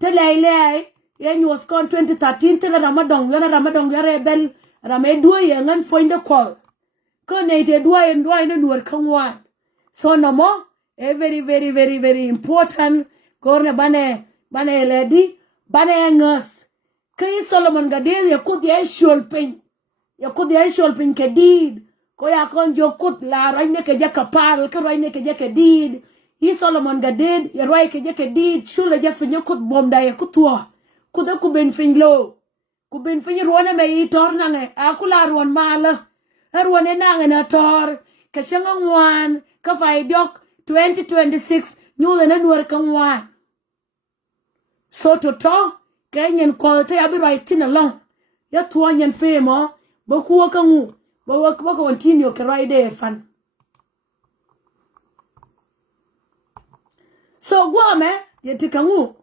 Telele, yen was con 2013, tell Ramadong, your rebel, Ramedua, and find the call. Connected, do and do come one. So no more, a very, very, very, very important. Corner bane lady, bane nurse. Kay Solomon Gadil, you could the actual pain. You could the actual pain kedid. Koya kon jo kut la raine ke jaka pal, ke raine ke jaka did. He Solomon Gadid, you right ke jaka did, shula ja finyo kut bomda ya kutua. Kuda kuben fin low. Kuben fin ruana me I tor nange, akula ruan mala. Ruane nange na tor, ke shangang wan, ka fai diok 2026, nyu na nuar kang wan. So to talk, Kenyan quality, I'll be right in along. Ya tuanyan famo, bokuwa kangu, but continue to ride there fun. So go me, you take a move.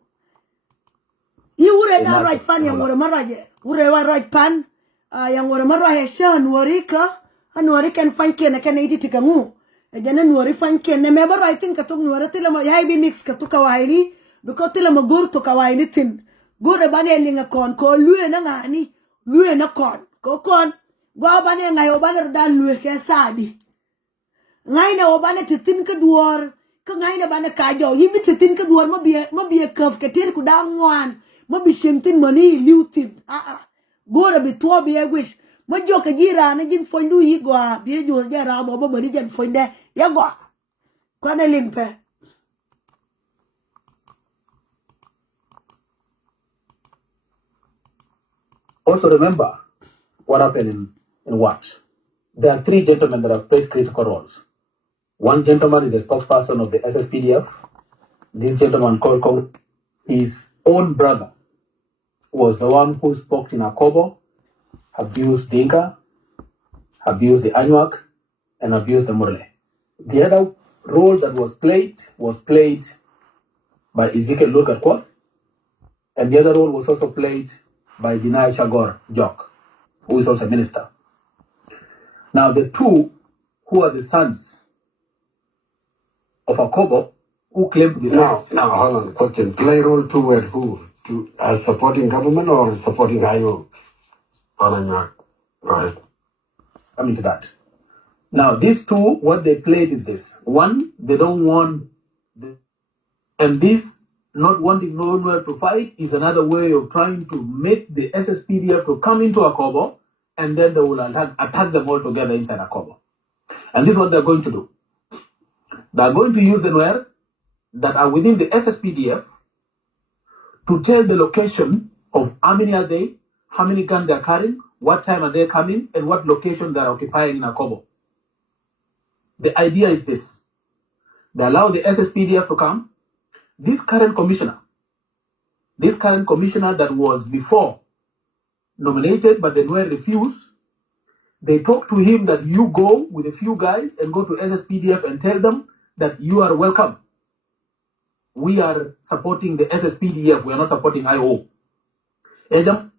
You would not right fun, young or maraje. Would I right pan? Young or maraje, shan, warika, and warikan find ken, I can eat it a move. A genan worry find ken, never I think I took no tell him I be mixed katukawaini. Because tell him a good to kawaii thing. Go to banning a con, call Luenangani, Luenacon, go con, go banning I obanner dan Luke Sadi. Nine obana to think a door, Kangina banakajo, you to think a door, maybe a curve, Katir could down one, maybe shintin money, lutin. Go to be 12 I wish. My joke a year and I didn't find you go, be you get out of a region find there. Yago. Quana limpe. Also remember what happened in what? There are three gentlemen that have played critical roles. One gentleman is the spokesperson of the SSPDF. This gentleman called Kong, his own brother was the one who spoke in Akobo, abused Dinka, abused the Anuak, and abused the Murle. The other role that was played by Ezekiel Lurgatkwath, and the other role was also played by Dinai Shagor Jok, who is also a minister. Now the two who are the sons of Akobo who claimed this. Now, hold on. Question. Play role two were who? As supporting government or supporting IO? Right. Coming to that. Now, these two, what they played is this. One, they don't want, and this not wanting nowhere to fight is another way of trying to make the SSPDF to come into Akobo, and then they will attack them all together inside Akobo. And this is what they're going to do. They're going to use the nuäri that are within the SSPDF to tell the location of how many are they, how many guns they're carrying, what time are they coming, and what location they're occupying in Akobo. The idea is this. They allow the SSPDF to come. This current commissioner that was before nominated, but the nuäri refused, they talk to him that you go with a few guys and go to SSPDF and tell them that you are welcome. We are supporting the SSPDF. We are not supporting IO. And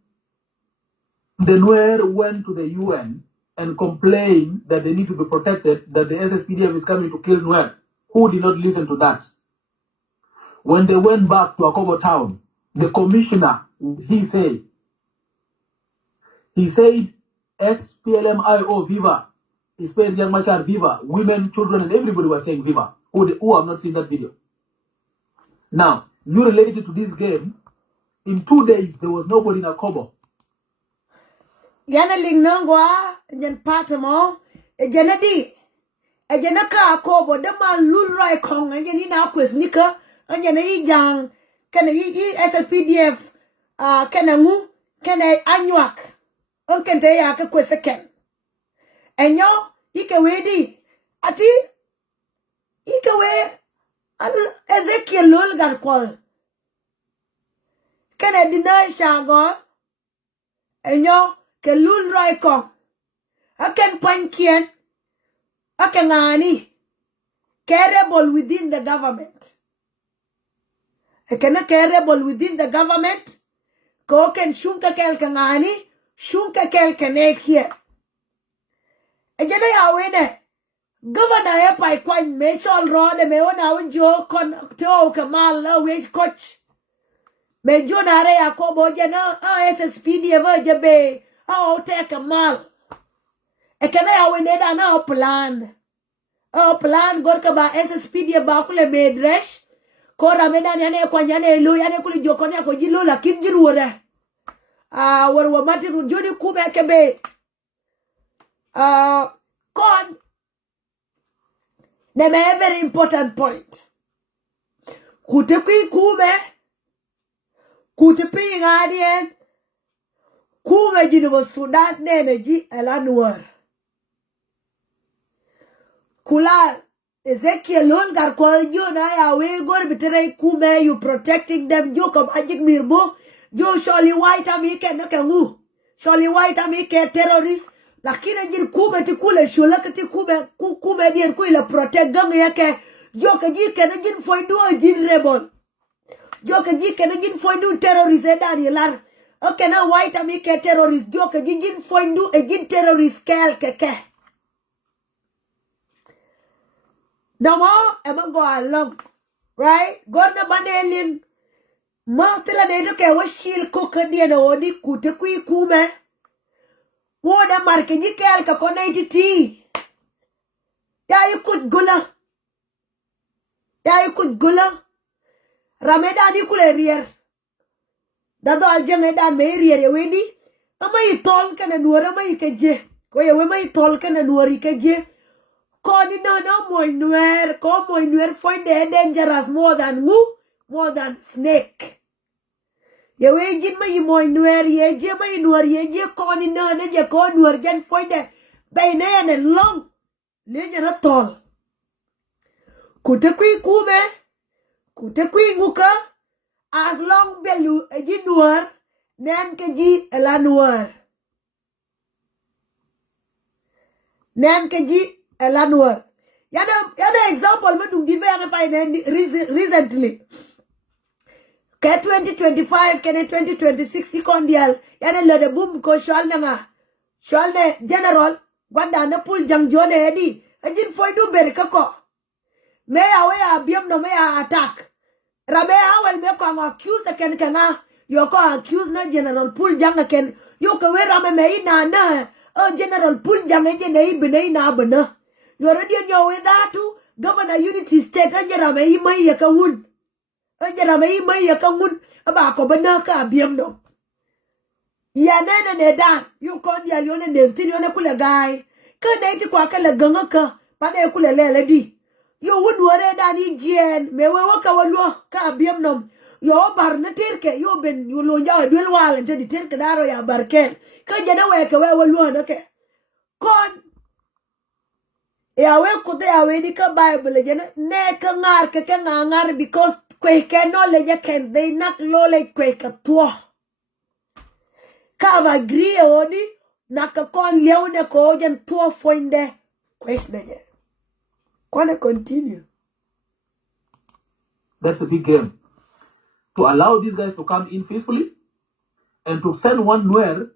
the nuäri went to the UN and complained that they need to be protected, that the SSPDF is coming to kill nuäri. Who did not listen to that? When they went back to Akobo town, the commissioner, he said, SPLM-IO Viva, Ismail Young Machar Viva, women, children, and everybody were saying Viva, who have not seen that video. Now, you related to this game, in 2 days, there was nobody in Akobo. Yana lingnangwa, jan patamo, janadi, janaka Akobo, the man lulrai kong, and yanina quest nika, and yana young, can I SSPDF, can I move, can I Anuak, can they a question. And yo, ika wedi, ati, ika we, Ezekiel Lulgar call. Can I deny Shagor? And yo, can lul right come. I can point kien. I can ani. Carable within the government. I cannot carable within the government. Ko can shunka kel kangani. Shunka kel kanek here. Ejana ya wene. Governor ya pai kwan me shol rode me ona jo kon to kamal la we coach. Me jonare Yakobo jena SSPD ever jebe. Take a mal. E kena ya weneda na plan. Plan gorka ba SSPD ba kule medresh. Kora medan yane kwa yane lu yane kuli jokoni ko jilu la kinjiruore. Warwa mati joni kube kebe. Con they make a very important point. Kutepi kube kutepi ngadien kube jinu Sudan nene ji elanuar. Kula Ezekiel Longar ko jo na ya we gor bitere kube you protecting them jo kam ajik mirbo jo surely white amike na kangu surely white amike terrorist lakini jir kube ti kule shola kati kube dir ko ila protect gang yake jo ka ji ke na jin foindu jin rebel jo ka ji ke na jin foindu terrorist e daniel okay na white amike terrorist jo ka ji jin foindu e jin terrorist kel keke. No more, I'm go along, right? Gorna banelin, Martela de ke was shield cooker dear no odi kute kui kume. Woda markeji kel ka konaiti tea. Ya you could gula. Ya you could gula. Rameda di kule rier. Dado aljamedan me rier wedi. Ama yi tol kana nuara ma ikeje. Ko ye we ma yi tol kana nuari keje. Koni no moy nuer ko moy nuer find it dangerous more than snake. Ye we jin ma yi moy nuer ye je ma yi nuer ye je koni no ne je ko nuer jan find it bay ne long le je na tol. Kute kui kume kute kui nguka as long belu e ji nuer nen ke ji la nuer. Nen ke ji Elanuar. Yana example me dung di be find recently. Ke 2025 ke 2026 ikondial yana le de boom ko shal ne general gwanda na pul jang jone edi ajin foidu ber kako. Me ya we abiem no me ya attack. Rabe awel me ko accuse ken kana yo ko accuse na general pul jang ken yo ko we rame me na general pul jang e ne ibne na bana. You already know that too. Governor Unity State, Anjara may may a wood. Anjara may may a wood about Cobanaka, Biamno. Yanan and Edan, you call the Alion and the Tinakula guy. Can I take Quakala Gangaka, Panakula lady? You would worry than EGN, may walk our law, car Biamnom. Your barna tirke, you been you know ya dual wall until the tirkadaro barken. Can you know where you okay? Con. Ya we kude ya we dika Bible jena ne ka ngar ke ngar because kwe ke no le je ken they nak lo le kwe ka to ka va grie odi nak kon lew ne ko jen to foinde question je kone continue. That's a big game. To allow these guys to come in peacefully and to send one nuer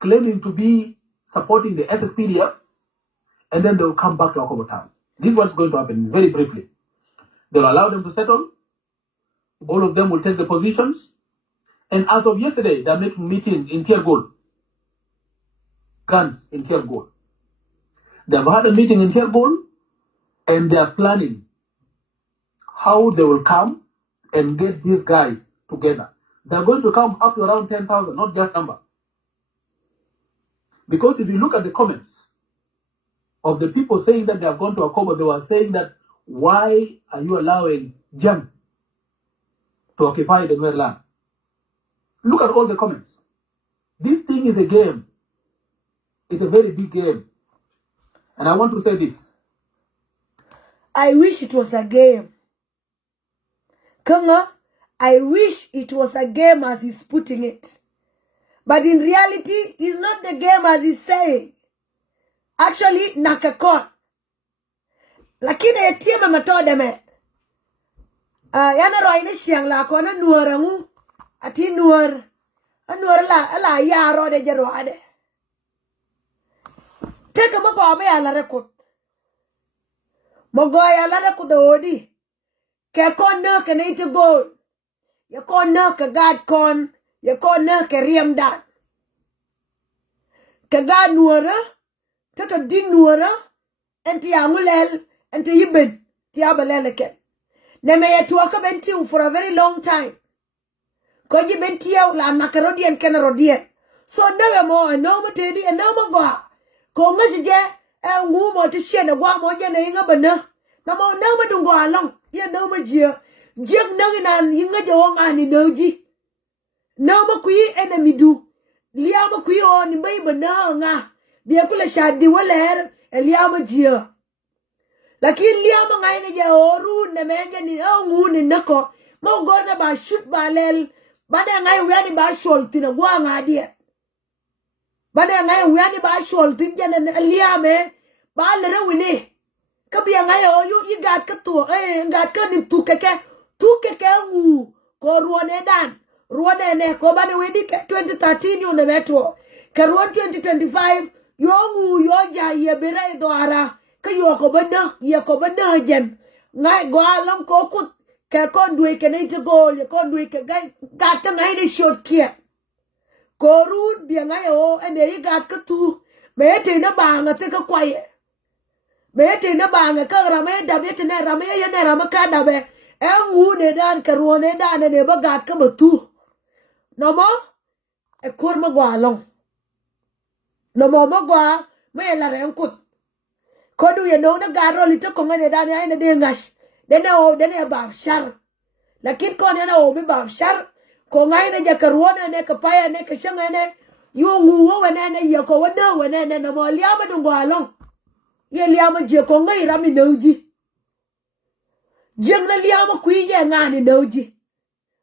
claiming to be supporting the SSPDF, and then they'll come back to Akobo town. This is what's going to happen very briefly. They'll allow them to settle. All of them will take the positions. And as of yesterday, they're making meeting in Tiergol. Guns in Tiergol. They've had a meeting in Tiergol, and they're planning how they will come and get these guys together. They're going to come up to around 10,000, not that number. Because if you look at the comments of the people saying that they have gone to Akobo, they were saying that, why are you allowing Jan to occupy the Nuer land? Look at all the comments. This thing is a game. It's a very big game. And I want to say this. I wish it was a game. Kanga, I wish it was a game as he's putting it. But in reality, it's not the game as he's saying. Actually, nakakon. Lakini etie matode me. Yana roine siang la kona nuarangu. Ati nuar. Nuar la yaro de jero ade. Teka mago me ala rekut. Mogo ala rekut odi. Ke kono kene ite gold. ya kon na ka gad kon ya kon na ka riem dan ka gad nuora tata din nuora enti amulel enti yibed ti abalele ken ne me ya tuaka benti for a very long time ko ji benti ya la nakarodien kenarodien so newe mo no mo tedi no mo gwa ko ngasije ngu mo ti shene gwa mo je ne inga bana na mo no mo dungo along ye no mo je no ina inga je won ani noji no mo kui enemy du liya mo kui o ni bai bana nga biya kula shadi waler liya mo je lakini liya mo ngai ne je oru ne menje ni ngu ni nako mo gorna ba shoot balel bade ngai wiani ba sholti na gwa ngadi bade ngai wiani ba sholti jene liya me ba lere wini ka biya ngai o yu igat ka tu gat ka ni tu keke ngu ko ruone dan ruone ne ko bade wedi ke 2013 yu ne metro ka ruon 2025 yo ngu yo ja ye bere do ara ka yo ko bana jen ngai go alam ko kut ka kon duwe ke nei to gol ya kon duwe ke gat ka ngai ni short kia ko ruun biya ngai o ene i gat ka tu me te na banga te ka kwaye me te na banga ka rame da be te ne rame ya ne rame ka da be ngu ne dan ka ruone dan ne ba gat ka batu no mo e kur ma gwa long no mo ma gwa me la ren kut ko du ye no na garo li to ko ngane dan ya ne de ngash dene ba shar lakin ko ne na o bi ba shar ko ngai ne ja karuona ne ka paya ne ka shanga ne yo ngu wo ne ye ko wona ne na mo liya ma dungo along ye liya ma je ko ngai rami noji jeng na liya ma ku ye ngani noji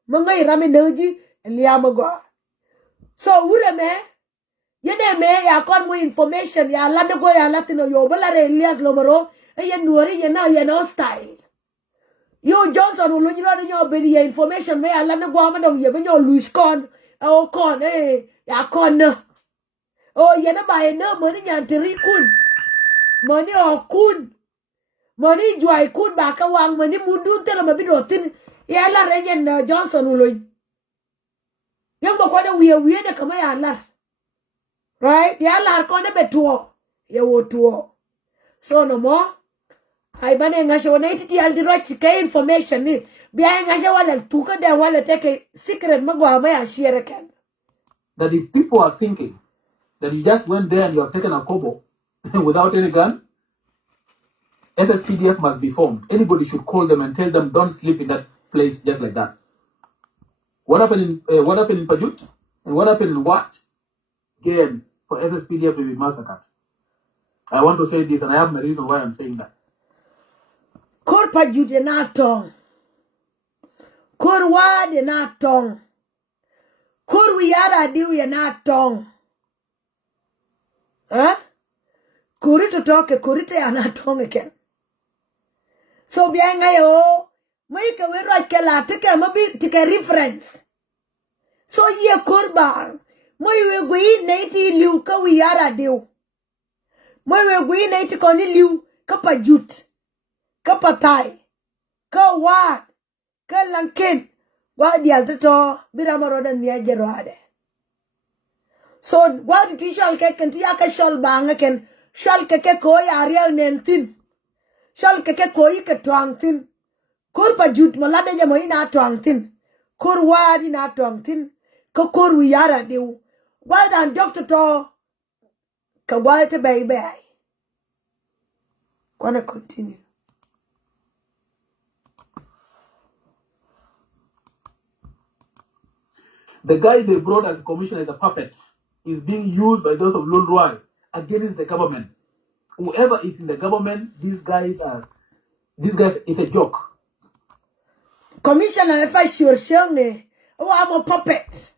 mo ngai rami noji liya ma go so ure me ye ne me ya kon mo information ya la de go ya latino yo bala re Elias lomoro ye nuori ye na ye no style yo Johnson will you know your baby information me ala na gwa madong ye benyo Luis con o con ya con o ye na ba no money nyan teri kun money o kun money joy kun ba ka wang money mundu te la mabido tin ya la rejen Johnson will yang ba kwa da wiye de kama ya la right ya la ko ne betuo ye wo tuo so no more ai bane ngasho na iti al direct ka information ni biya ngasho wala tuka de wala take secret magwa ma ya share kan That if people are thinking that you just went there and you are taking a kobo without any gun, SSPDF must be formed. Anybody should call them and tell them don't sleep in that place just like that. What happened in Pajut and what happened in what? Again, for SSPDF to be massacred. I want to say this, and I have my reason why I'm saying that. Kor Pajut ye na tong kor wa de na tong kor wi yara diu ye na tong kurito toke kurito ya na tong again so biya ngayo mai ka we ro ke la te ke mabi te ke reference so ye kor bar mai we gui nei ti liu ka wi yara diu mai we gui nei ti ko ni liu ka Pajut ka patai ka wat ka lankin wa dial to biramaro dan mi ajerade so what the shall ke kan ya ka shall bang ken shall ke ko ya real nentin shall ke ko ke twangtin kor Pajut malade je mo ina twangtin kor wadi na twangtin ko kor wi yara diu wa dan doctor to ka wa te baby gonna continue. The guy they brought as commissioner as a puppet is being used by those of Lulroy against the government. Whoever is in the government, these guys is a joke. Commissioner if I sure oh I'm a puppet.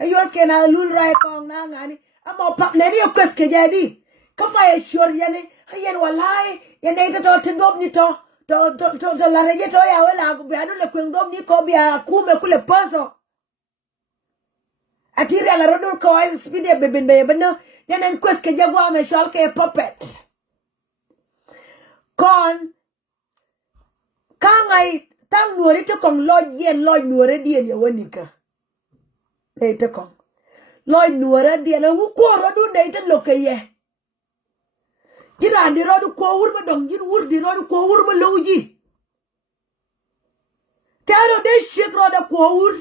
You can a Lulroy kong na ngani. I'm a puppet. Nani o kweske jadi. Kafa sure yani. Ayen walai. Yan to dom ni to la reje to ya wala be anu le kwendom ni ko bia kume kule paso atiri ala rodor ko ay speed e bebende beno yanen kweske jagwa me shalke puppet kon kangai tang nuori to kong lo yen lo nuori dien ya wanika e to kong lo nuori dien a wu ko ro du nei to lokaye Jira di rodu ko wur ma dong jin wur di rodu ko wur ma lowji Taro de shit rodu ko wur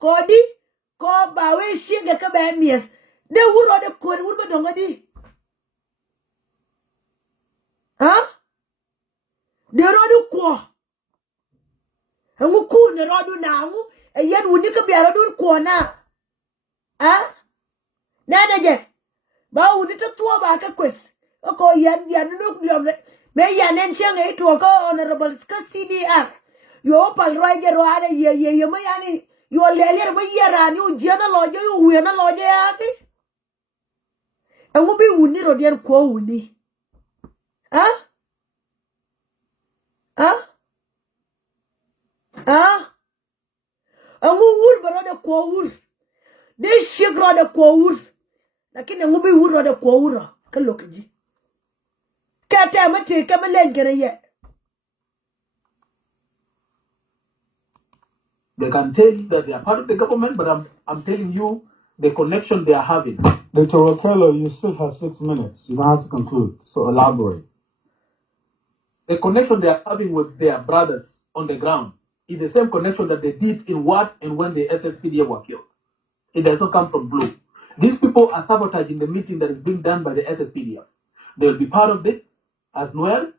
ko di ko ba we shit ga ka ba mies de wur rodu ko wur ma dong di ha de rodu ko ngu ku ne rodu na ngu e yen wuni ka bi rodu ko na ha na je ba wuni to tuwa ba ka kwes ko yan no me yanen chang e to ko honorable ska CDR yo pal roige roade ye ma yani yo lele ba yerani o jena loje yo wena loje yati e mo bi wuni rodier ko wuni ha ha ha ngu wur barode ko wur de shigro de ko wur lakini ngu bi wur rode ko wura ka lokaji Kata mate kamalengere ye. They can tell you that they are part of the government, but I'm telling you the connection they are having. Dr. Okello, you still have 6 minutes. You don't have to conclude, so elaborate. The connection they are having with their brothers on the ground is the same connection that they did in what and when the SSPDF were killed. It does not come from blue. These people are sabotaging the meeting that is being done by the SSPDF. They will be part of it as nuäri.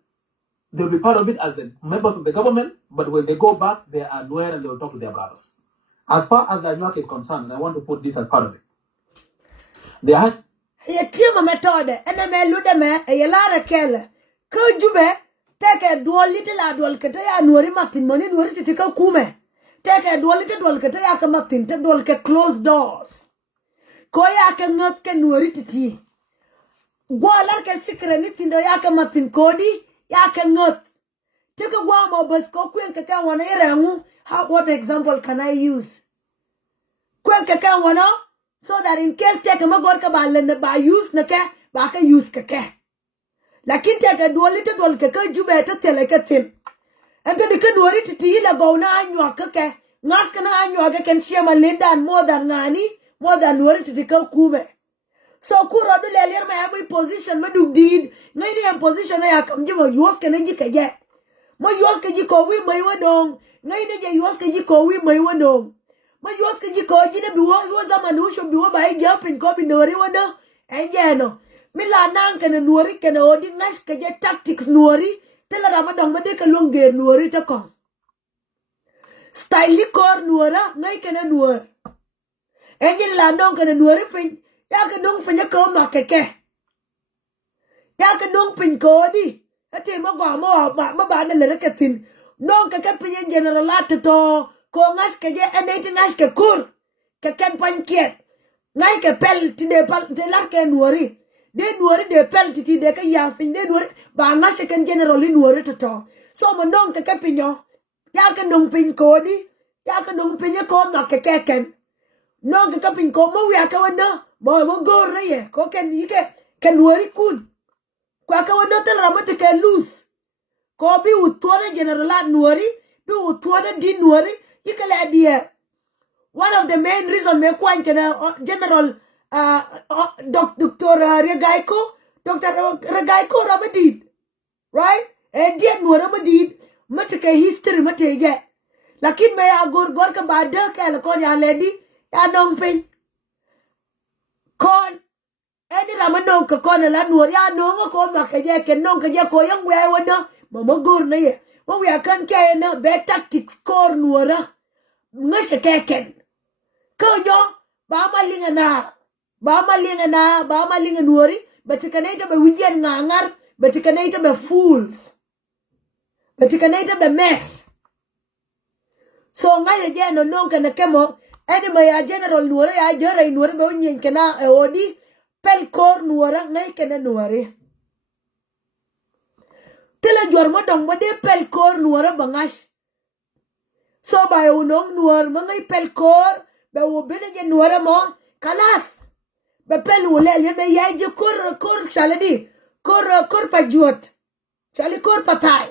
They'll be part of it as the members of the government, but when they go back, they are nuäri and they will talk to their brothers. As far as the Anuak is concerned, and I want to put this as part of it. They had Ye tiyo method ene me lude me ye lara kele. Ko jube take dual little adwal kete ya nuori matin moni nuori titika kume. Take dual little dual kete ya ka matin te dual ke closed doors. Ko ya ke ngot ke nuori titi. Gwalar ke sikre ni tindo ya ke matin kodi ya ke ngot. Tika gwa mo bas ko kwen ke ka wana irengu. What example can I use? Kwen ke ka wana so that in case take a magor ka balende ba use na ke ba ka use ke. Lakin take a dual little dual ke jube ta tele ke tin. Ento di ke nuori titi la go na anywa ke. Ngas ka na anywa ke ken shema linda more than ngani more than nuori titi ke kume. So kuro du lelir ma yabu position ma dug did ngai ni am position ya kam jimo yos ke ji ke je ma yos ke ji ko wi mai wadong ngai ne je yos ke ji ko wi mai wadong ma yos ke ji ko ji ne biwo yo zaman u sho biwo ba je pin ko bi nori wada e je no mi la nan ke nori ke no di ngas ke je tactics nori te la ramadan ma de ke longer nori ta ko style kor nuora ngai ke na nuor e je la non ke nori fin ya ke dong fanya ko ma keke ya ke dong pin ko di ate ma gwa ma ba na le ke tin non ke pin general to ko ngas ke je ene ngas ke kur ke ken pan kiet ngai ke pel ti de pal de la ke nuori de pel ti de ke ya fin de nuori ba ngas ke general nuori to so ma non ke pin yo ya ke dong pin ko di ya ke dong pin ko ma ke ken non ke pin ko mo ya ke wana mo go re ko ken ke nuori kun kwa ka wana tel ramate ke lose ko bi utore general nuori bi utore di nuori yikale dia one of the main reason me kwa general Dr. Regaiko Ramadid right and dia nuori madid mate ke history mate je lakin me ya gor ka bada ke ko ya lady ya nong pin kon eni ramano ka kon la nuor ya no ko ma ke je ke non ke je ko yang we wona mo gur na ye mo we kan ke na be tactics kor nuora ngashe ke ken ko yo ba ma linga nuori but kaneta be wijen ngangar but kaneta be fools but kaneta be mess so ngai je no non kana kemo eni ma ya general nuora ya jere nuora be nyen kana e odi pel kor nuora ngai kena nuori tela jor mo dong mo de pel kor nuora bangash so ba unong nuor mo ngai pel kor be wo bene je nuora mo kalas be pel wole le me ya je kor chaladi kor pajuot chali kor patai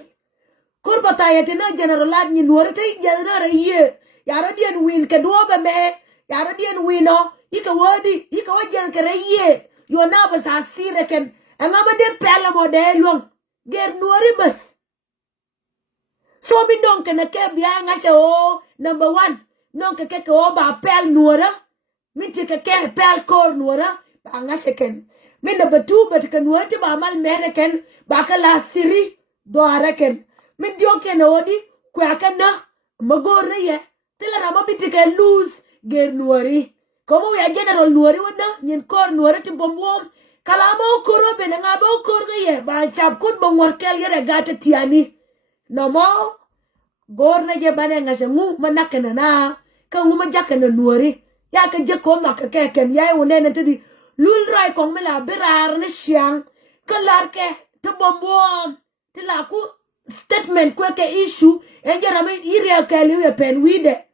Kurbata yatina generalat ni nuorte general ye. Yara dien win ke duobe me. Yara dien wino. Ika wadi. Ika wajan kere ye. Your neighbors are sireken. And I'm de pella mo de long. Get nuoribus. So me non can a ke biang as number 1. Non ke ba pel nuora. Me take a ke pel kor nuora. Bangaseken. Me number 2 but can word to Bamal American. Bakala siri. Do I reckon. Me dioke na odi. Kwaka na. Magore ye. Tila rama bitike lose. Ger nuori. Como we are general nuori wana. Nyen kor nuori to bombom. Kalamo kuro benangabo kurga ye. Ba chap kut bongwarkel ye regata tiani. No more. Gorna je bane ngase ngu manakena na. Ka ngu majakena nuori. Ya ka je ko na ka ken ya wonene tedi. Lul rai kong mela birar ne siang. Ka larke to bombom. Tila ku statement kweke issue. Enjarami iria kali pen wide.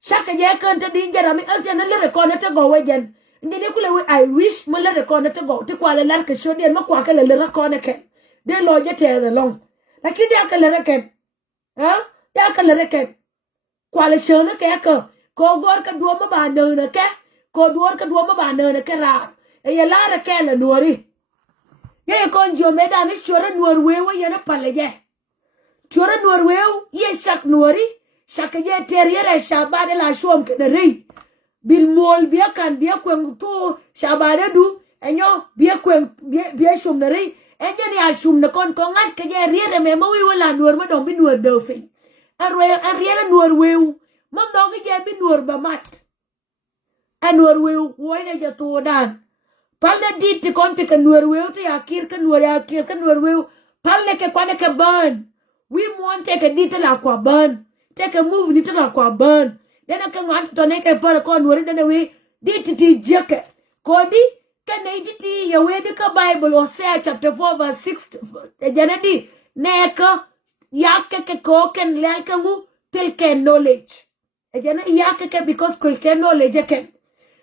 Shaka je kan tedi enjarami ajana le record to go wejen. Ndene kule I wish mo le record to go. Ti kwala larke shodi ma kwa kala le record ken. De loje te the long. Lakini ya kala reken. Huh? Ya kala reken. Kwala shona ke ka. Ko gor ka duoma ba na ke. Ko duor ka duoma ba na ke ra. E ya lara ke la nuori. Ye kon jo meda ni shora nuor wewe ye na paleje. Shora nuor wewe ye shak nuori. Shak ye teriere shabade la shom ke na rei. Bil mol bia kan bia kwen to shabade du. Enyo bia kwen bia shom na rei. Enyo ni ashum na kon ngas ke ye riere me mo wewe la nuor ma dom bi nuor do fe. Riere nuor wewe. Mam dog je bi nuor ba mat. Nuor wewe woine je to dan. Palne dit ti konti ke nuor wewe ti akir ke nuor wewe. Palne ke kwane ke burn. We want take a dit la kwa burn. Take a move ni la kwa burn. Then I can want to make a per con nuor then we dit ti jeke. Kodi ke ne dit ya we the Bible or say chapter 4 verse 6 janadi neka yake ke ko ken like ngu till ken knowledge. Jana yake ke because ko ken knowledge ken.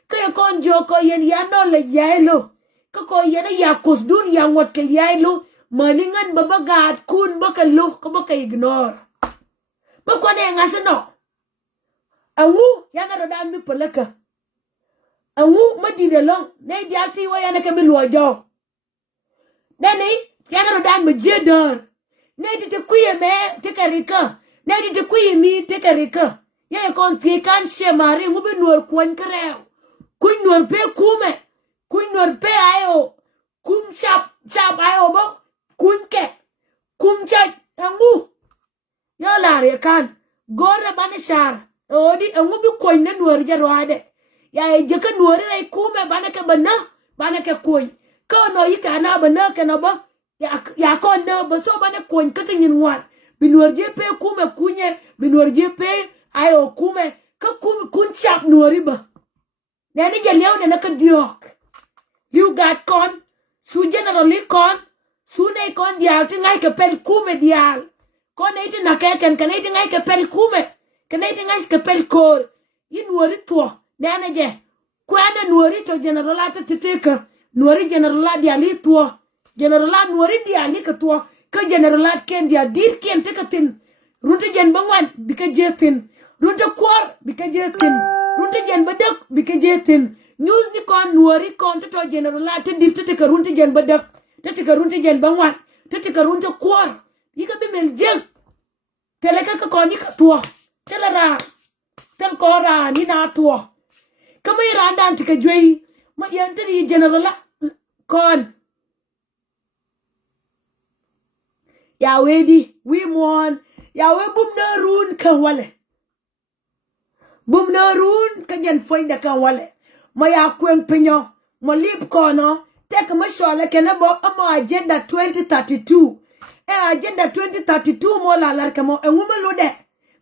Kaya kon joko yen ya knowledge yailo. Kako yen ya kusdun ya wat ke yailo. Maningan babagat kun baka lu ko baka ignore. Makwane ngasano. Awu yana rodan mi pelaka. Awu madide long ne diati wa yana ke mi luojo. Deni yana rodan mi jedar. Ne te kuye me te karika. Ne te kuye mi te karika. Ye kon ti kan shemari ngubi nuor kwan kareo. Kun nuor pe kume. Kun nuor pe ayo. Kum chap ayo bo. Kun ke. Kum chap angu. Yo lari kan. Gore banishar. Odi angu bi kwan ne nuor jaroade. Ya jeka nuor re kume banake bana. Banake kwan. Ko no yika na bana ke no ba. Ya kon no ba so bana kwan kata yin wan. Binuor je pe kume kunye. Binuor je pe ayo kume. Ka kun chap nuori ba. Nani jaleo na naka diok. You got con. Su generally con. Su na con dial. Tingai ke pel kume dial. Con na iti nakeken. Kana iti ngai ke pel kume. Kana iti ngai ke pel kor. I nuori tuo. Nana je. Kwana nuori to generalata titeka. Nuori generala diali tuo. Generala nuori diali ke tuo. Ka generalat ken dia dir ken teka tin. Runta jen bangwan. Bika jetin. Runta kwar. Bika jetin. Runta jen badak bika jetin. News ni kon nuori kon to generala te dir te ka runta jen badak. Te ka runta jen bangwan. Te ka runta kwar. Yika bimel jeg. Teleka ka kon yika tuo. Telara. Tel kora ni na tuo. Kama iranda te ka jwei. Ma yante di generala kon. Ya wedi we mon. Ya we bum na run ka wale. Bum na run ka jen foinda ka wale. Ma ya kwen pinyo. Ma lip kono. Teka ma shole kena bo ama agenda 2032. Agenda 2032 mo la larka mo. Ngume lude.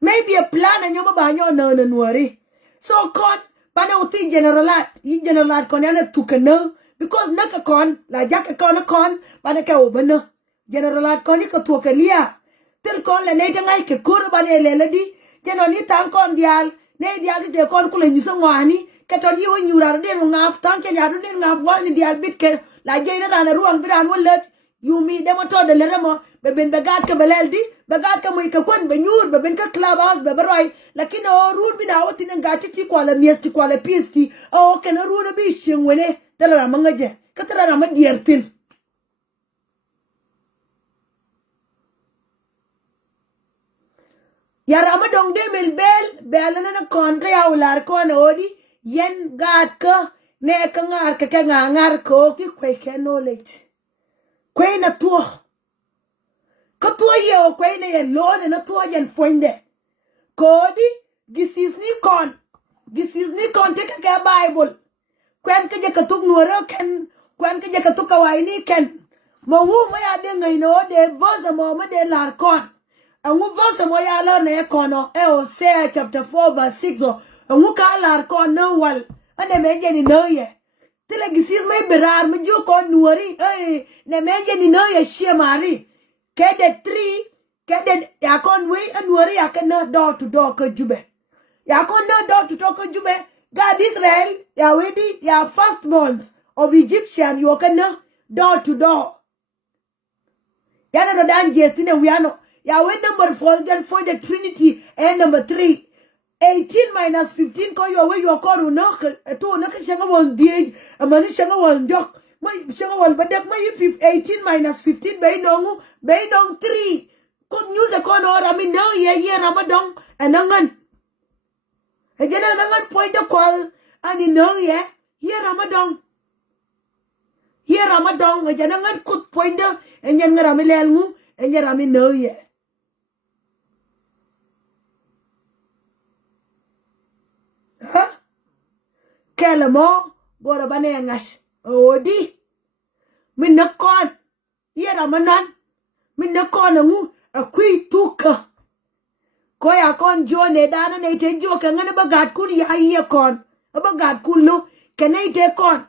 Maybe a plan and yoba banyo no nuori. So kon. Pana uti generalat. I generalat kon yana tukano. Because naka kon. La jaka kon. Pana ka ubano. Generalat kon iko tuakalia. Til kon le nete ngai ke kurbane leledi. Generali tam kon dial. Ne dial ti de kon kule nyuso ngwani. Keton yi wo nyurar den ngaf tan ke yadu den ngaf wani dial bit ke la jeyna rana ruang biran wolet. Yumi demo to de leremo. be ben begat ka beleldi begat ka muy ka kon be nyur be ben ka clubhouse be beroy lakini o run bi na woti nga ti kwala miesti kwala pisti o ken run bi shengwele tala mangaje ka tala ma diertin ya ramadong de mel bel na kontra ya ular ko na odi yen gat ka ne ka ngar ka ngar ko ki kwe ke knowledge kwe na tuo ka tuo ye o kwe na ye lo na tuo yen fonde kodi gisisni kon te ka bible kwen ka je ka tuk nuoro ken kwen ka je ka tuk kawaini ken mo hu mo ya de ngai no de voza mo de lar kon angu verse mo ya la na kono Hosea chapter 4 verse 6 angu ka lar kon no wal ane meje ni no ye tele gisis mai berar me jo kon nuori ne meje ni no ye shemari ke de 3 ke de ya kon we nuori ya ke no door to door ko jube ya kon no door to door ko jube God Israel ya wedi ya firstborns of Egyptian you can no door to door yana no dan jesine wiano Yahweh number 4 then for the Trinity and number 3 18 minus 15 ko Yahweh you call no to no shanga won die amani shanga won dok mai shanga won badak mai 18 minus 15 bay no 3 ko news ko no rami no ye Ramadan anangan again anangan point the call ani no ye Ramadan again anangan kut point the enyan ngarami lelmu enyan rami no ye Kelamo bora bane ngash odi min nakon yera manan min nakon ngu akui tuka ko ya kon jone dana ne te jo ka ngane bagat kun ya ye kon bagat kun no kenai te kon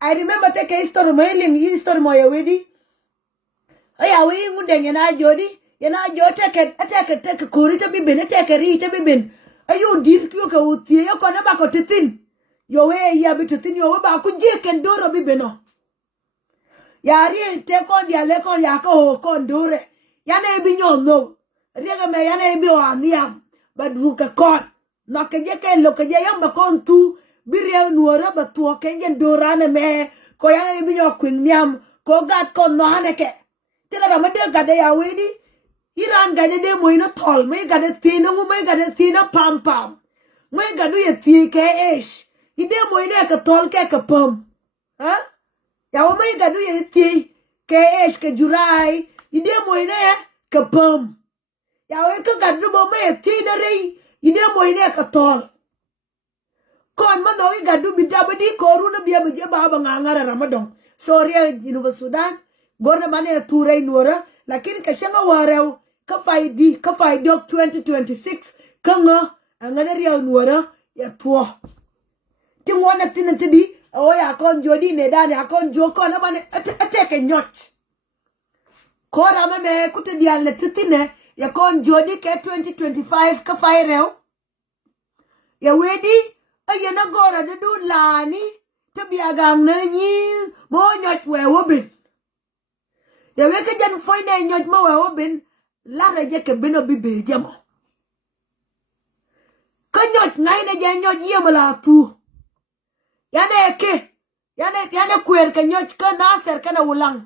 I remember take a history mailing history mo ya wedi aya we ngunde nyana jodi yana jo take korita bibin take rita bibin ayo dir kyo ka utie yo kon ba ko titin yo we ya bititin yo we ba ku je ken doro bibeno yari te kon dia le kon ya ko kon dore yana bi nyo no riga me yana bi o aniam ba du ka kon no ke je ken lo ke je yam ba kon tu bi re nuora ba tu ke yen dorane me ko yana bi yo kwin miam ko gat kon no haneke tela ra me de gade ya we di iran gade de mo ina tol me gade tino mo me gade tino pam pam me gade ye ti ke esh ide mo ina ka tol ke ka pam ha ya o me gade ye ti ke esh ke jurai ide mo ina ka pam ya o ka gade mo me ti na re ide mo ina ka tol kon ma no gade bi dabadi ko runa biya bi je baba ngara Ramadan soria University Sudan gorna bane turai nuora lakini ka shanga warau ka faidi 2026 kanga angana riya nuora ya tuo tingwana tinatidi o ya kon jodi ne dani akon joko na bane ateke nyoch ko rama me kute dialle titine ya kon jodi ke 2025 ka faireo ya wedi ayena gora de du lani tabiagang na nyi mo nyoch we wobin ya weke jan foine nyoj ma we wobin la reje ke bino bibe jamo ka nyoj ngai ne je nyoj yema la tu yana kwer ke nyoj ka naser kana ulang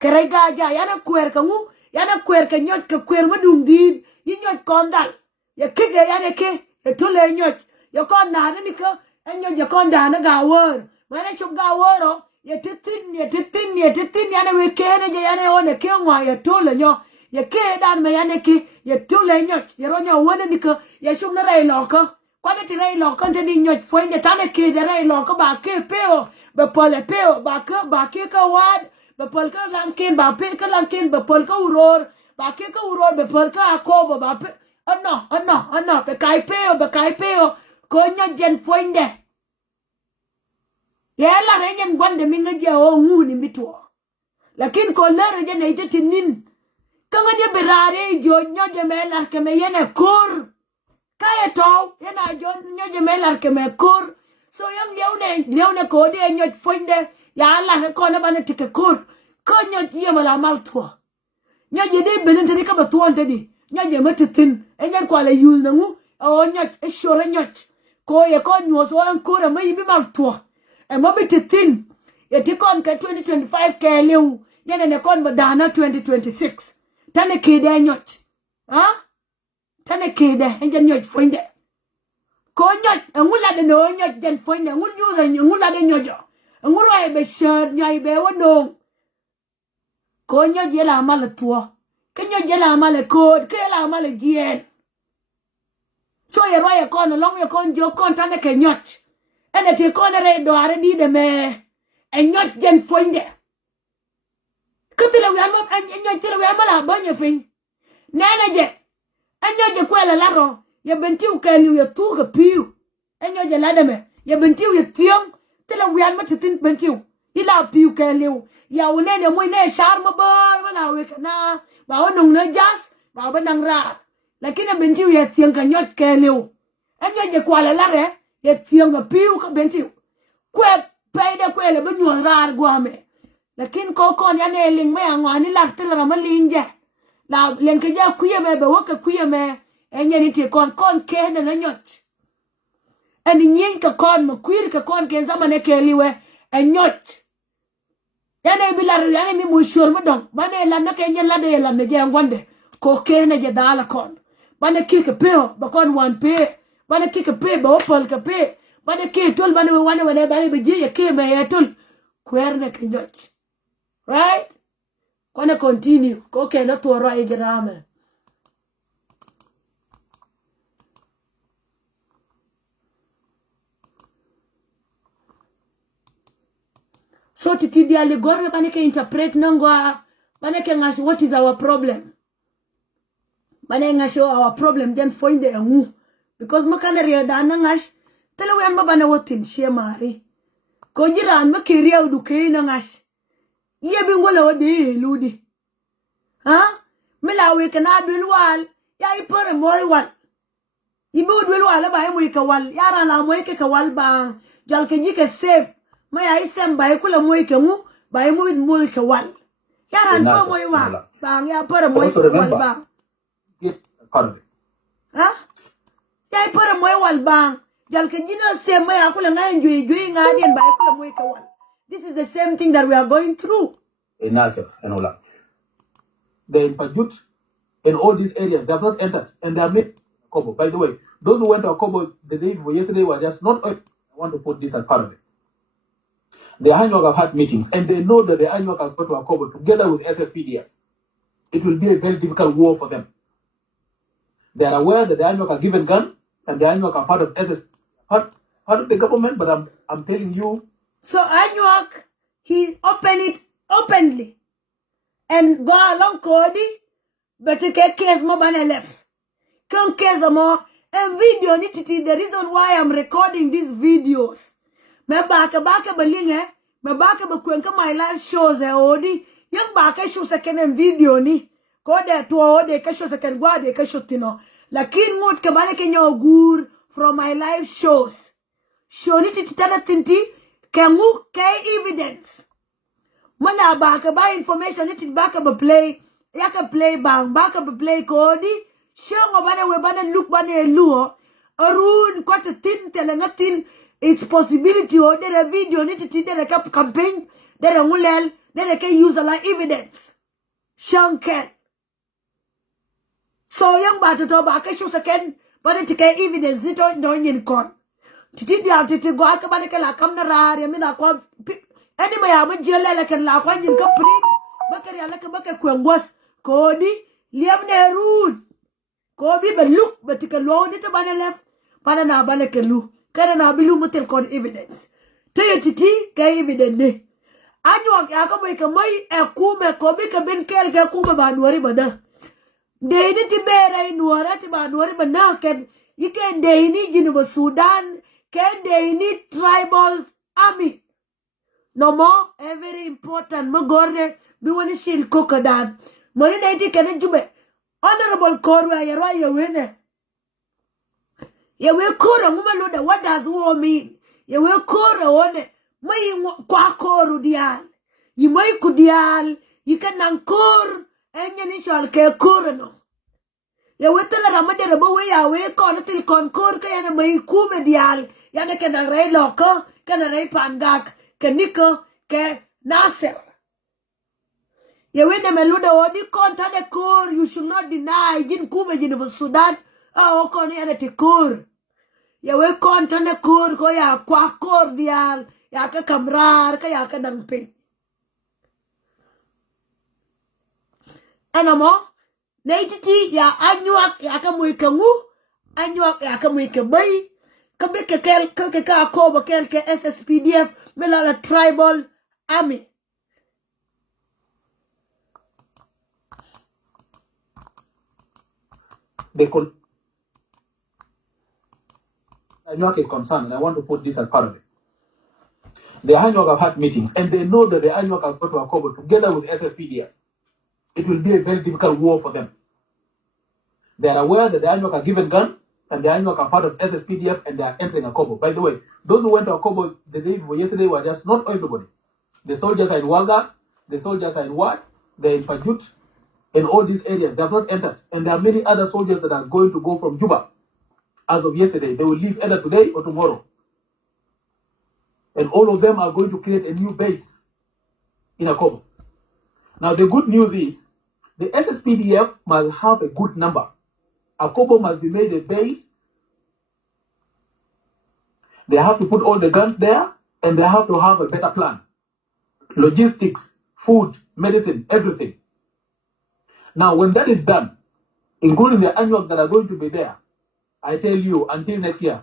kere gaja yana kwer ka ngu yana kwer ke nyoj ke kwer madung din yi nyoj kondal ya kige yana ke e tole nyoj ya kon na ni ka nyoj ya kon da na ga wor mana chub ga woro ya titin yana we kene je yana one ke ngwa ya tole nyo ya ke dan me yana ke ya tole nyo ya ro nyo wona ni ka ya shum na rai loko kwa de rai loko nte ni nyo foinde tane ke de rai loko ba ke peo ba pole peo ba ke ka wad ba pol ka lankin ba pe ka lankin ba pol ka uror ba ke ka uror ba pol ka akobo ba pe ano ba kai peo ko nyo jen foinde yela renyen gwande minga je o nguni mitwo lakin ko lere je ne itati nin kanga je berare jo nyoje melar ke me yene kor kaya to yana jo nyoje melar ke me kor so yam leune ko de nyoj fonde ya Allah ko na bane tike kor ko nyoj ye mala maltwo nya je de benen tani ka ba tuonte di nya je matitin enyan kwa le use nangu o nya e shore nya ko ye kon nyo so an ko ma yibi mal to e mo bititin ye ti kon ka 2025 ke lew nyene ne kon badana 2026 tane kede nyot ha tane kede enjan nyot fonde ko nyot ngula de no nyot den fonde ngul nyu de ngula de nyojo ngul wa be shar nyai be wono ko nyot ye la mal to ke nyot ye la mal ko ke la mal gien so ye roye kon long ye kon jo kon tane ke nyot ene te kon re do are di de me en nyot den fonde Katila we am enyo tira we amala bonye fin. Nana je. Enyo je kwela laro. Ya benti ukeli ya tuga piu. Enyo je ladame. Ya benti ya tiong. Tila we am matitin benti. Ila piu keli. Ya unene mo ne sharma bar wala we kana. Ba onong na jas. Ba banang ra. Lakini benti ya tiong ka nyot keli. Enyo je kwela lare. Ya tiong piu ka benti. Kwe paida kwela banyo rar guame. Lakin kokon ya ling me angwani lakte la malinje la lenke ja kuye me be woka kuye me enye ni te kon kende na nyot eni nyin ka kon mo kuir ka kon ken zamane ke liwe enyot yana bilar yana mi mushol mo dong bane la na ke nyen la de la ne je ngwande ko kene je dala kon bane kike peo ba kon wan pe bane kike pe ba opol ka pe bane ke tul bane wane bane be je ke me etul kwerne ke nyot. Right? Kwana continue. Okay, not to write drama. So titi di aligorwe baneke interpret nangwa baneke ngashi what is our problem? Baneke ngashi our problem then find the ngu because makana riya dana ngash tele we amba bana wotin she mari. Ko jiran makiriya uduke na ngash. Ye bingola ode ludi. Ha? Mila we kana bilwal ya ipore moy wal. Ibu bilwal ba moy ka wal yara la moy ke ka wal ba jal ke jike save ma ya isem ba kula moy ke mu ba moy ke wal. Yara nto moy wa ba ya pore moy ke wal ba. Ha? Ya ipore moy wal ba jal ke jino save ma ya kula ngai njui ngadien ba kula moy ke wal. This is the same thing that we are going through. In Nasser and Ola. They in Pajut, in all these areas, they have not entered. And they have made Kobo. By the way, those who went to Kobo the day before yesterday were just not. I want to put this as part of it. The Anyuak have had meetings, and they know that the Anyuak have got to Kobo together with SSPDF. It will be a very difficult war for them. They are aware that the Anyuak are given gun, and the Anyuak are part of part of the government, but I'm telling you. So Anyuak, he opened it openly and go along Cody, but take case more than left. Come case more and video nitty. The reason why I'm recording these videos. Me back balinge, me back my live shows odi. Young back show second video ni. Kode to ode show second guade show tino. Lakin mood kabane kenyo gur from my live shows. Show nitty tana tinti. Kengu kay evidence. Mana baka ba information it back up play. Yaka play bang back up play kodi. Shongo bana we bana look bana luo. Arun kwata tin telengatin. It's possibility or there a video niti there a campaign. There a mulel. There a use a like evidence. Shanken. So young bata to baka show second. Bana take evidence nito in con. Titi dia titi go akabane ke la kamna ra ya mina kwa eni ma ya mjele la ken la kwa nyin ka print bakari ala ka baka kwengwas kodi liam ne run kodi be look but ke lo ni to bane left bana na bane ke lu kana na bilu mutel kon evidence te titi ka evidence ne Anyuak ya ka boy ka mai e kume ko bi ka ben kel ke kume ba nuari bana de ni ti bere nuara ti ba nuari bana ken yike de ni jinu Sudan. Can they need tribal army? No more. Very important. Magorne. We want to shield cocodan. Money 90 can jube. Honorable Korwa Yarwa Yawene. You will kora mumaluda. What does war mean? You will kora on it. May kwakoru dial. You may kudial. You can ankor Enyen shol ke kurno. Ya wetela ramade rabo we ya we kon til kon kur ka yana mai ku medial. Yana ke na rei loko, ke na rei pangak, ke niko, ke Nasser. Ya we ne meluda odi kon tane kur, you should not deny jin kume jin Sudan. O kon yana te kur. Ya we kon tane kur ko ya kwa kur dial, ya ke kamrar ka ya ke dangpe. Anamo neititi ya anyuak ya ka muy kangu anyuak ya ka muy ke bay ka be ke kel ke ka ko ba kel ke SSPDF melala tribal army They call Anyuak is concerned, and I want to put this as part of it. The Anyuak have had meetings, and they know that the Anyuak have got to Akobo together with SSPDF. It will be a very difficult war for them. They are aware that the Anyuak are given gun, and the Anyuak are part of SSPDF, and they are entering Akobo. By the way, those who went to Akobo the day before yesterday were just not everybody. The soldiers are in Waga, the soldiers are in Wat, they're in Pajut, in all these areas. They have not entered. And there are many other soldiers that are going to go from Juba. As of yesterday, they will leave either today or tomorrow. And all of them are going to create a new base in Akobo. Now, the good news is the SSPDF must have a good number. Akobo must be made a base. They have to put all the guns there, and they have to have a better plan. Logistics, food, medicine, everything. Now, when that is done, including the Anyuak that are going to be there, I tell you, until next year,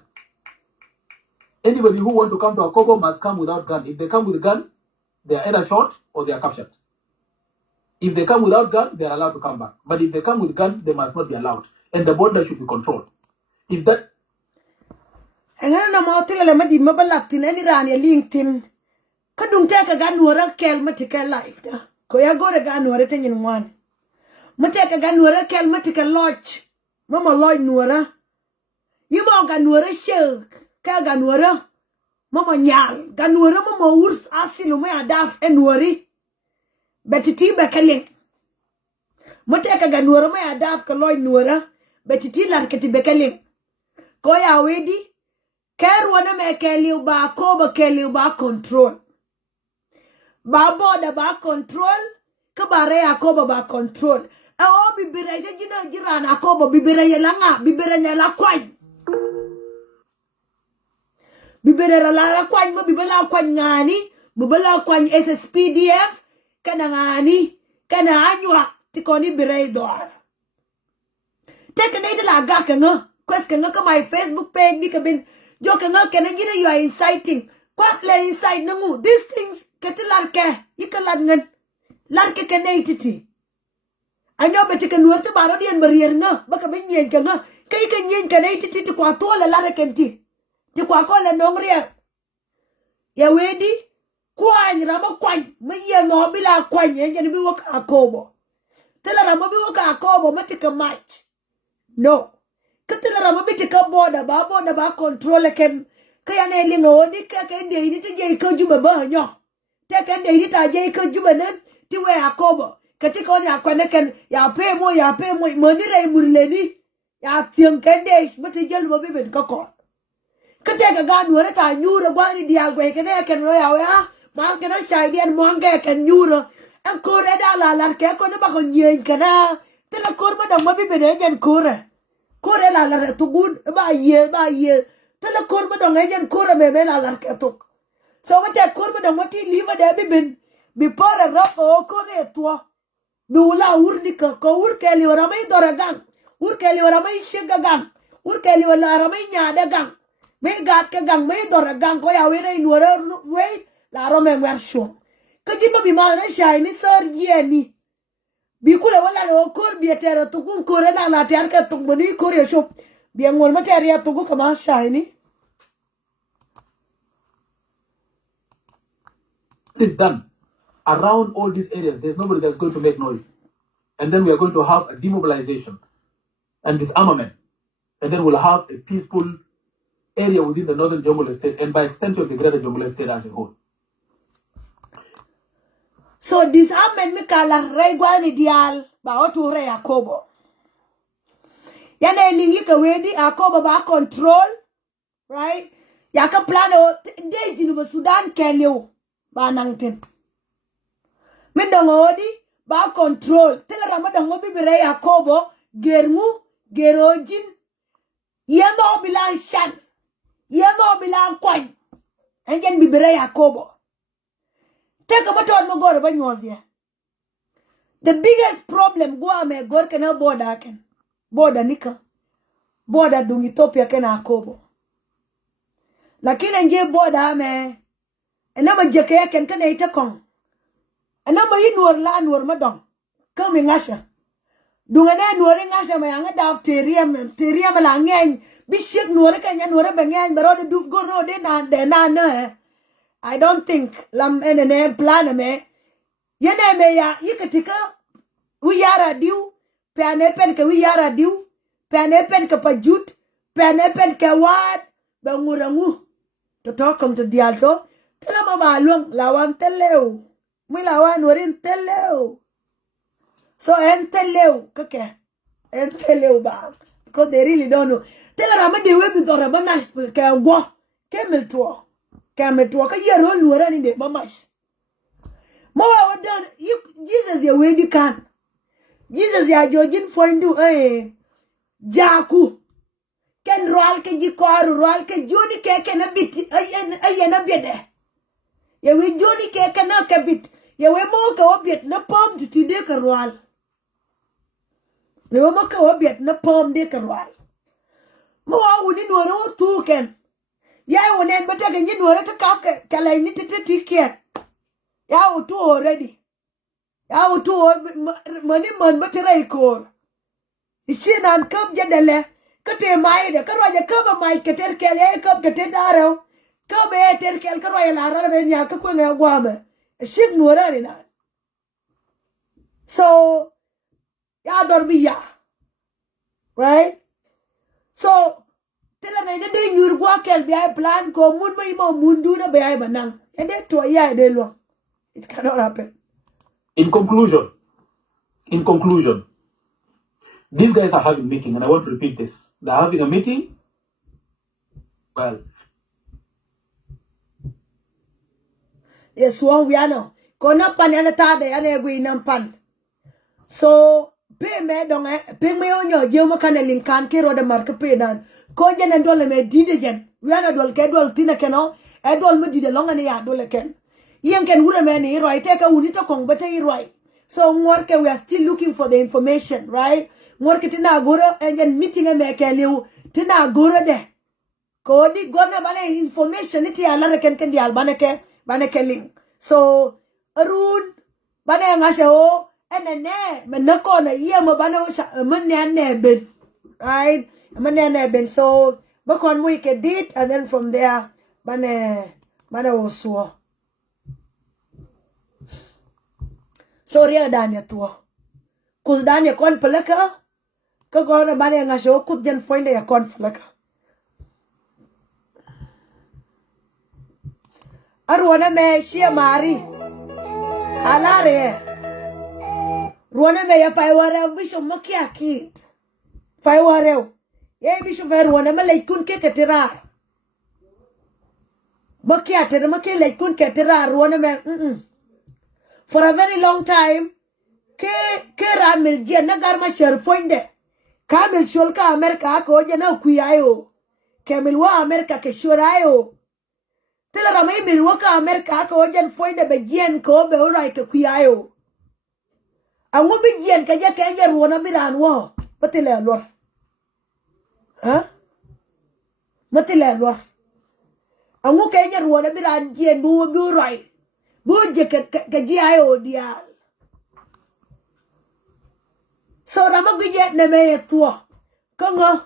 anybody who wants to come to Akobo must come without gun. If they come with a gun, they are either shot or they are captured. If they come without gun, they are allowed to come back. But if they come with gun, they must not be allowed. And the border should be controlled. If that... And I know more till I did mabalatin any rani LinkedIn. Kadung take a gun or a kel matica life. Koya go a gun or a ten in one. Mateka gun or a kel matica lodge. Mama Lloyd Nora. You more gun or a shirk. Kaganura. Mama nyal. Ganura mama urs asilume adaf and worry. Betty Beckaling. Mateka ganura my adaf kaloy nura. Betty Larketi Beckaling. Koya wedi. Kerwana me keliu ba koba keliu ba control. Ba border ba control. Kabare akoba ba control. O bibire jina jirana akoba bibire yelanga. Bibire nyala kwany. Bibere la kwany mo bibela kwany ngani bibela kwany SSPDF kana ngani kana Anyuak tikoni birey dor take ne la ga kana question ka my Facebook page bi ka bin jo kana kana jina you are inciting kwa play inside nangu these things ketilar ke yikalan ngan larke kenetiti anyo beti ka nuerte baro dien barrier na baka bin yen kana kai kan yen kenetiti kwa tola la kenti ti kwa ko le nongria ya wedi kwany rama kwany me ye no bila kwany ye ni bi woka Akobo tela rama bi woka Akobo matika match no katela rama bi tika border ba control ken kaya ne lingo ni ka ke de ni ti je ko juba ba nyo te ken de ni ta je ko juba nen ti we Akobo katika ni akwane ken ya pe mo moni re murleni ya tiang ken de mati jel mo bi ben ko Kateka ganwara ta nyura gwani dial gwe kene ken roya ya mal kena shai dian monge ken nyura en kore da la ke ko ne ba ko nyen kana te la kor ma dong ma bi bene jen kore la tu gun ba ye te la kor ma dong jen kore me la ke tu so ma te kor ma dong ma ti liva de bi bin bi pore ro ko kore to bi ula urni ko ur ke li wara mai doragang ur ke li wara mai shiga gang ur ke li wara mai nyaada gang me gat ke gang me dor gang ko ya were nuora we la ro me wersho ke jiba bi ma na shai ni sor yeni bi kula wala ro kor bi tera tu kun kore na ter ke tu bani kore sho bi ngor ma ter ya tu ku kama shai ni It is done around all these areas. There's nobody that's going to make noise. And then we are going to have a demobilization and disarmament. And then we'll have a peaceful area within the northern Jonglei state and by extension the greater Jonglei state as a whole. so disarmament me kala rai gwani dial ba oture Yakobo. Yana lingi ka wedi Yakobo ba control, right? Yaka plan o de Jinuba Sudan kelyo ba nangtin. Mindongodi ba control. Tela ramadongo bibire Yakobo germu gerojin yendo bilan shan yendo bilan kwany. Enjen bibire Yakobo. Take a motor no go to the biggest problem go ame gor kana border ken. Border nika. Border dung Ethiopia ken Yakobo. Lakini nje border ame enama jeke ken kana ita kong. Enama inwar la anwar madong. Kami ngasha. Dungane nwar ngasha mayanga daf teriam la ngeng bishik nwar kanya nwar bangeng barode duf go no de na I don't think lam enene plan me yene me ya yikatika we yara diu pane pen ke we yara diu pane pen ke pajut pane pen ke wad bangurangu to talk to dialto tela mama long lawan teleu mi lawan warin teleu so en teleu kake en teleu ba because they really don't know tela rama de we bi dora banash ke go kemel to Kametwa ka yero luora ni de mamash. Mo wa don Jesus ya wedi kan. Jesus ya jojin fondu jaku. Ken roal ke jikoru roal ke joni ke na bit ay na bede. Ya we joni ke na ke bit. Ya we mo ka obiet na pom ti de ka roal. Le mo ka obiet na pom de ka roal. Mo wa woni no ro tu ken. Ya wonen bata ga nyi nuora ta ka kala ni tiket ya utu already ya utu mani man bata rai kor ishi nan kam jadale kate mai de karwa je kaba mai keter kele kab kete daro kabe ter kel karwa ya lara be nya ka ko nga gwame ishi nuora ni na so ya dorbiya right so tela na de nyur gwa kel bi ay plan ko mun mai mo mundu na be ay banang ende to ya de lo it cannot happen. In conclusion, these guys are having a meeting, and I want to repeat this. They're having a meeting. Well, yes, one we are no. Kona pan yana tade yana gwi nam pan. So pe me dong pe me onyo jemo kana linkan ke roda marke pe dan. Ko jene dole me dide jen. We are dol ke dol tina keno. E dol me dide longa ne ya dole ken. Yen ken wure me ni roi take a unito kong bete i roi. So ngorke we are still looking for the information, right? Ngorke tina agora and jen meeting e me ke liu tina agora de. Ko di gona bane information iti ala ken di al bane ke link. So arun bane ngashe o enene menako na iya mo bane o menene ben, right? Menene ben. So bakon we ke dit and then from there bane osuo. So ria danya tuo. Kus danya kon pelaka ka gona bane ngashe o kut jen find ya kon pelaka. Aruana me shia mari alare ruana me ya faiware bisho makia kid faiware ye bisho ver ruana me laikun ke ketira makia tere makia laikun ketira ruana me for a very long time ke ramil je nagar ma sher fonde kamil sholka America ko je na kuyayo kamil wa America ke shorayo tela ramai milwaka America ko jen foinde be jen ko be ora ke kuyayo angu be jen ka je ke je ruona biran wo patile lor ha matile lor angu ke je ruona biran jen bu rai bu je ke je ayo dia so rama gije ne me tuo kongo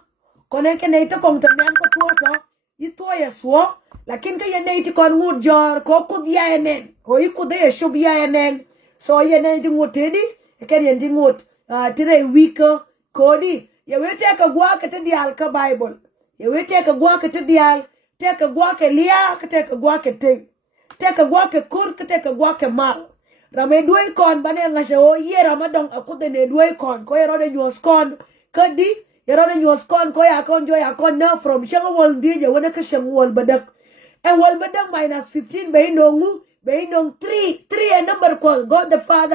kone ke ne to kong to nyan ko tuo to yi tuo ye suo lakin ka yene iti kon ngut jor ko kudia enen o ikude ye shubia enen so yene iti ngutedi eken yene ngut tire wiko kodi ye wete ka gwa ka te dial ka bible ye wete ka gwa ka te dial te ka gwa ke lia ka te ka gwa ke te ka gwa ke kur ka te ka gwa ke mal rame duwe kon bane ngashe o ye ramadong akude ne duwe kon ko yero de nyos kon kadi yero de nyos kon ko ya kon jo ya kon na from shengo wol ndi je wona ka shengo wol badak and wol badak minus 15 be no 3 a number call God the Father